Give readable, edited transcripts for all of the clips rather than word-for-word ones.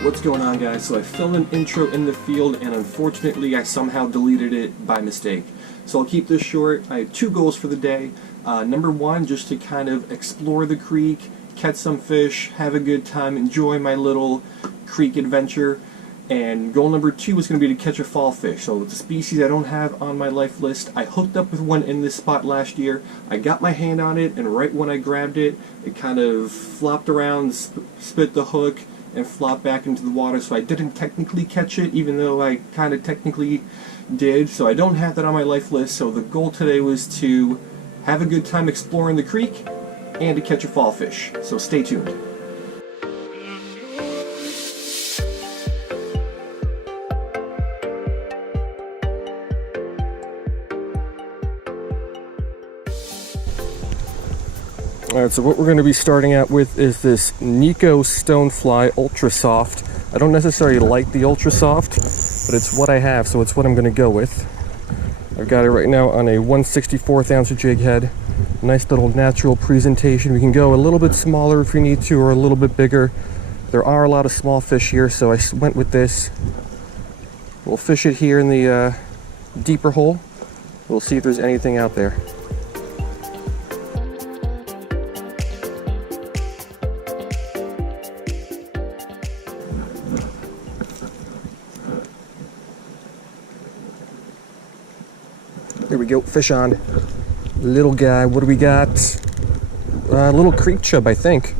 Alright, what's going on, guys? So I filmed an intro in the field and unfortunately I somehow deleted it by mistake. So I'll keep this short. I have two goals for the day. Number one, just to kind of explore the creek, catch some fish, have a good time, enjoy my little creek adventure. And goal number two is going to be to catch a fall fish. So it's a species I don't have on my life list. I hooked up with one in this spot last year. I got my hand on it, and right when I grabbed it, it kind of flopped around, spit the hook, and flopped back into the water. So I didn't technically catch it, even though I kind of technically did. So I don't have that on my life list. So the goal today was to have a good time exploring the creek and to catch a fall fish. So stay tuned. Alright, so what we're going to be starting out with is this Nikko Stonefly Ultra Soft. I don't necessarily like the Ultra Soft, but it's what I have, so it's what I'm going to go with. I've got it right now on a 1/64 ounce jig head. Nice little natural presentation. We can go a little bit smaller if we need to, or a little bit bigger. There are a lot of small fish here, so I went with this. We'll fish it here in the deeper hole. We'll see if there's anything out there. There we go, fish on. Little guy, what do we got? Little creek chub, I think.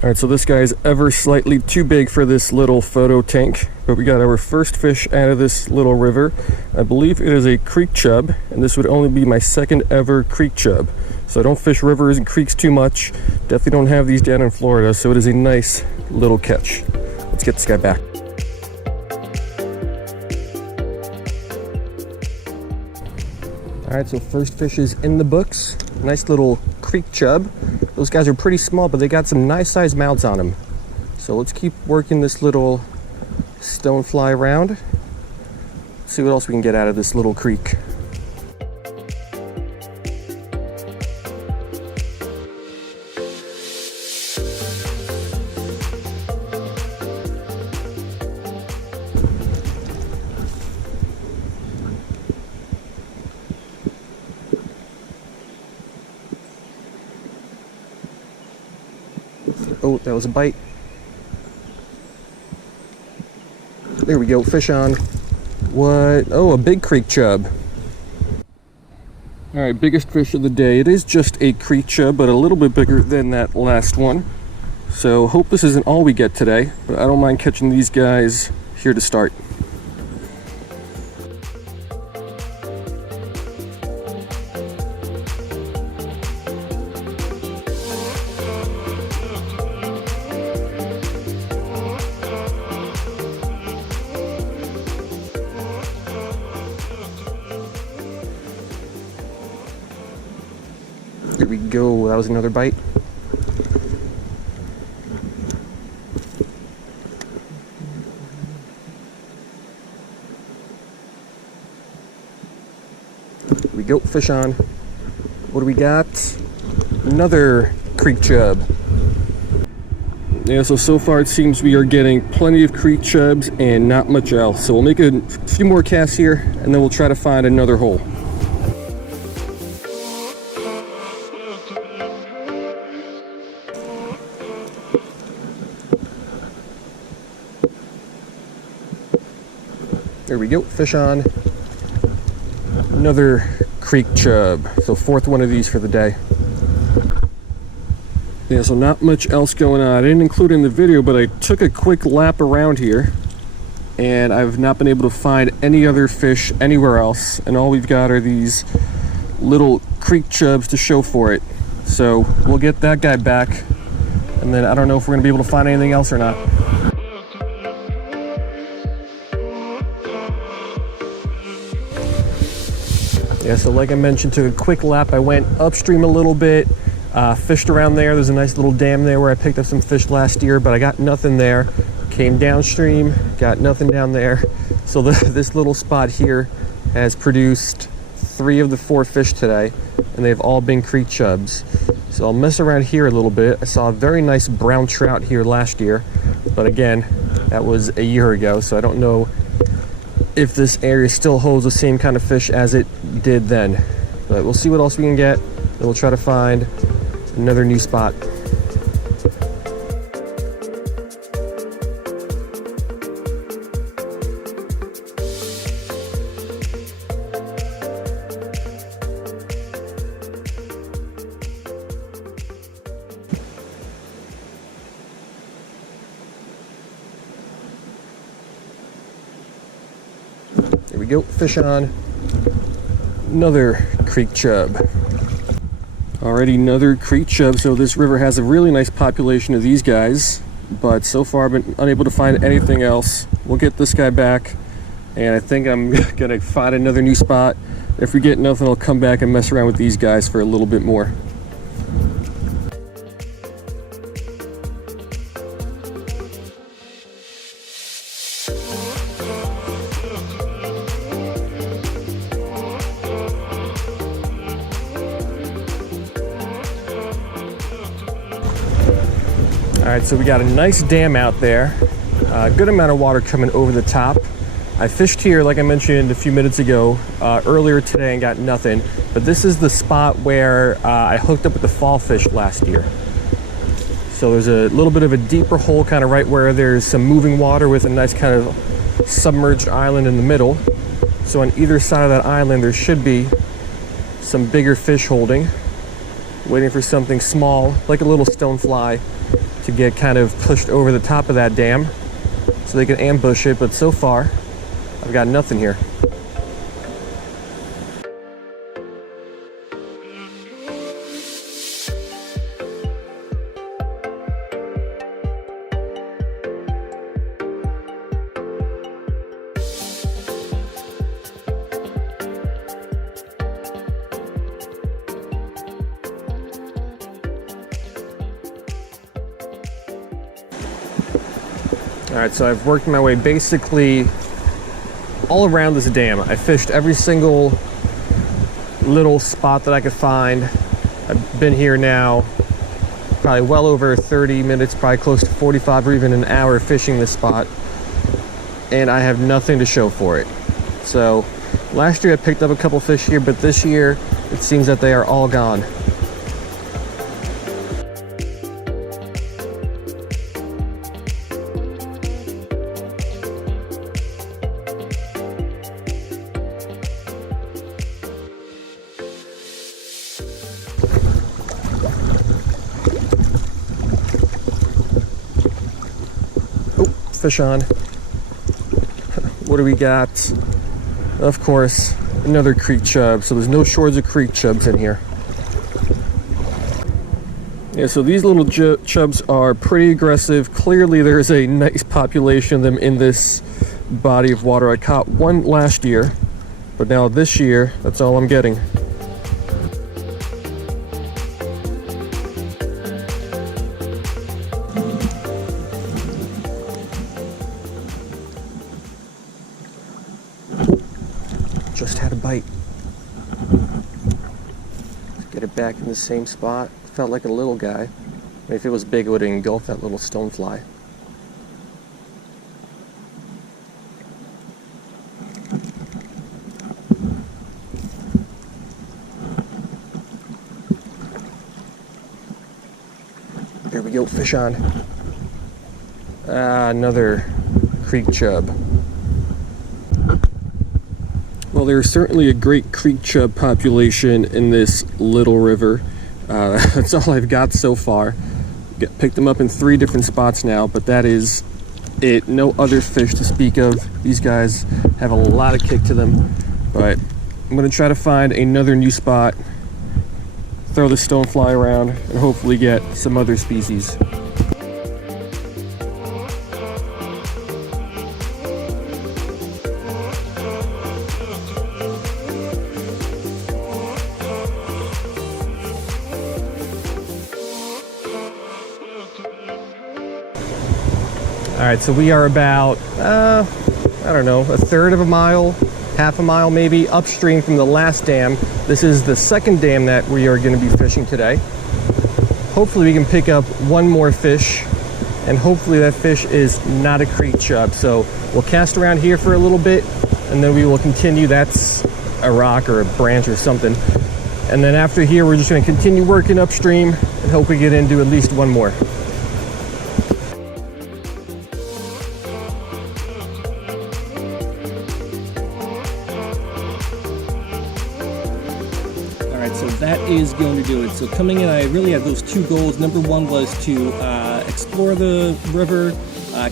Alright, so this guy's ever slightly too big for this little photo tank, but we got our first fish out of this little river. I believe it is a creek chub, and this would only be my second ever creek chub. So I don't fish rivers and creeks too much. Definitely don't have these down in Florida, so it is a nice little catch. Let's get this guy back. Alright, so first fish is in the books. Nice little creek chub. Those guys are pretty small, but they got some nice sized mouths on them. So let's keep working this little stonefly around. See what else we can get out of this little creek. Oh, that was a bite. There we go, fish on. What? Oh, a big creek chub. Alright, biggest fish of the day. It is just a creek chub, but a little bit bigger than that last one. So, hope this isn't all we get today, but I don't mind catching these guys here to start. There we go, that was another bite. There we go, fish on. What do we got? Another creek chub. Yeah, so far it seems we are getting plenty of creek chubs and not much else. So we'll make a few more casts here and then we'll try to find another hole. There we go, fish on. Another creek chub. So fourth one of these for the day. Yeah, so not much else going on. I didn't include it in the video, but I took a quick lap around here and I've not been able to find any other fish anywhere else. And all we've got are these little creek chubs to show for it. So we'll get that guy back. And then I don't know if we're gonna be able to find anything else or not. Yeah, so like I mentioned, took a quick lap. I went upstream a little bit, fished around there. There's a nice little dam there where I picked up some fish last year, but I got nothing there. Came downstream, got nothing down there. So this little spot here has produced 3 of the 4 fish today, and they've all been creek chubs. So I'll mess around here a little bit. I saw a very nice brown trout here last year, but again, that was a year ago, so I don't know if this area still holds the same kind of fish as it did then. But we'll see what else we can get, and we'll try to find another new spot. There we go, fish on. Another creek chub. Alrighty, another creek chub. So this river has a really nice population of these guys, but so far I've been unable to find anything else. We'll get this guy back, and I think I'm gonna find another new spot. If we get nothing, I'll come back and mess around with these guys for a little bit more. Alright, so we got a nice dam out there. A good amount of water coming over the top. I fished here, like I mentioned a few minutes ago, earlier today and got nothing. But this is the spot where I hooked up with the fallfish last year. So there's a little bit of a deeper hole kind of right where there's some moving water with a nice kind of submerged island in the middle. So on either side of that island there should be some bigger fish holding. Waiting for something small, like a little stonefly, to get kind of pushed over the top of that dam so they can ambush it, but so far I've got nothing here. Alright, so I've worked my way basically all around this dam. I fished every single little spot that I could find. I've been here now probably well over 30 minutes, probably close to 45 or even an hour fishing this spot, and I have nothing to show for it. So last year I picked up a couple fish here, but this year it seems that they are all gone. Fish on. What do we got? Of course, another creek chub. So there's no shortage of creek chubs in here. Yeah, so these little chubs are pretty aggressive. Clearly there's a nice population of them in this body of water. I caught one last year, but now this year, that's all I'm getting. Just had a bite. Let's get it back in the same spot. Felt like a little guy. I mean, if it was big, it would have engulfed that little stonefly. There we go, fish on. Another creek chub. Well, there's certainly a great creek chub population in this little river. That's all I've got so far. Picked them up in 3 different spots now, but that is it. No other fish to speak of. These guys have a lot of kick to them, but I'm going to try to find another new spot, throw the stonefly around, and hopefully get some other species. Alright, so we are about, I don't know, a third of a mile, half a mile maybe, upstream from the last dam. This is the second dam that we are going to be fishing today. hopefully we can pick up one more fish, and hopefully that fish is not a creek chub. So we'll cast around here for a little bit, and then we will continue. That's a rock or a branch or something. And then after here, we're just going to continue working upstream and hope we get into at least one more. So that is going to do it. So coming in, I really had those two goals. Number one was to explore the river,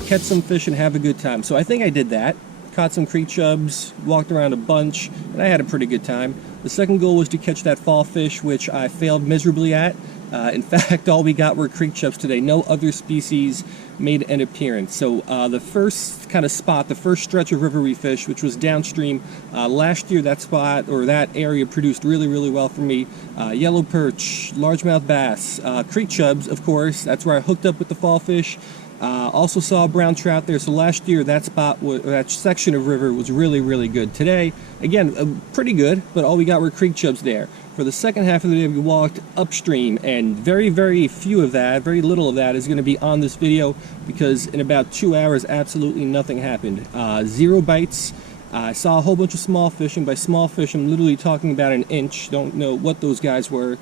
catch some fish, and have a good time. So I think I did that. Caught some creek chubs, walked around a bunch, and I had a pretty good time. The second goal was to catch that fall fish, which I failed miserably at. In fact, all we got were creek chubs today. No other species made an appearance. So the first kind of spot, the first stretch of river we fished, which was downstream, last year that spot or that area produced really, really well for me. Yellow perch, largemouth bass, creek chubs, of course. That's where I hooked up with the fall fish. Also saw a brown trout there. So last year that spot, that section of river was really, really good. Today, again, pretty good, but all we got were creek chubs there. For the second half of the day, we walked upstream, and very, very few of that, very little of that is going to be on this video because in about 2 hours, absolutely nothing happened. 0 bites. I saw a whole bunch of small fish, and by small fish, I'm literally talking about an inch. Don't know what those guys were.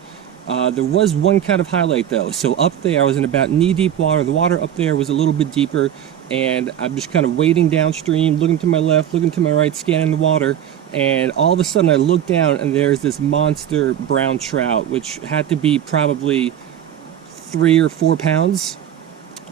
There was one kind of highlight though. So up there, I was in about knee-deep water. The water up there was a little bit deeper, and I'm just kind of wading downstream, looking to my left, looking to my right, scanning the water, and all of a sudden I look down and there's this monster brown trout, which had to be probably 3 or 4 pounds.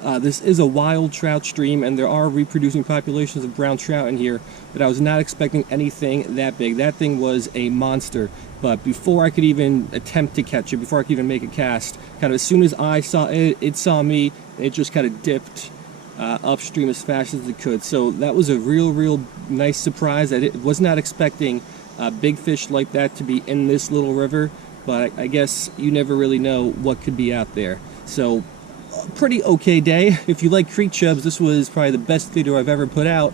This is a wild trout stream, and there are reproducing populations of brown trout in here, but I was not expecting anything that big. That thing was a monster. But before I could even attempt to catch it, before I could even make a cast, kind of as soon as I saw it, it saw me, it just kind of dipped upstream as fast as it could. So that was a real nice surprise. I was not expecting big fish like that to be in this little river, but I guess you never really know what could be out there. So pretty okay day. If you like creek chubs, this was probably the best video I've ever put out.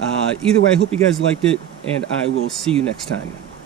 Either way, I hope you guys liked it, and I will see you next time.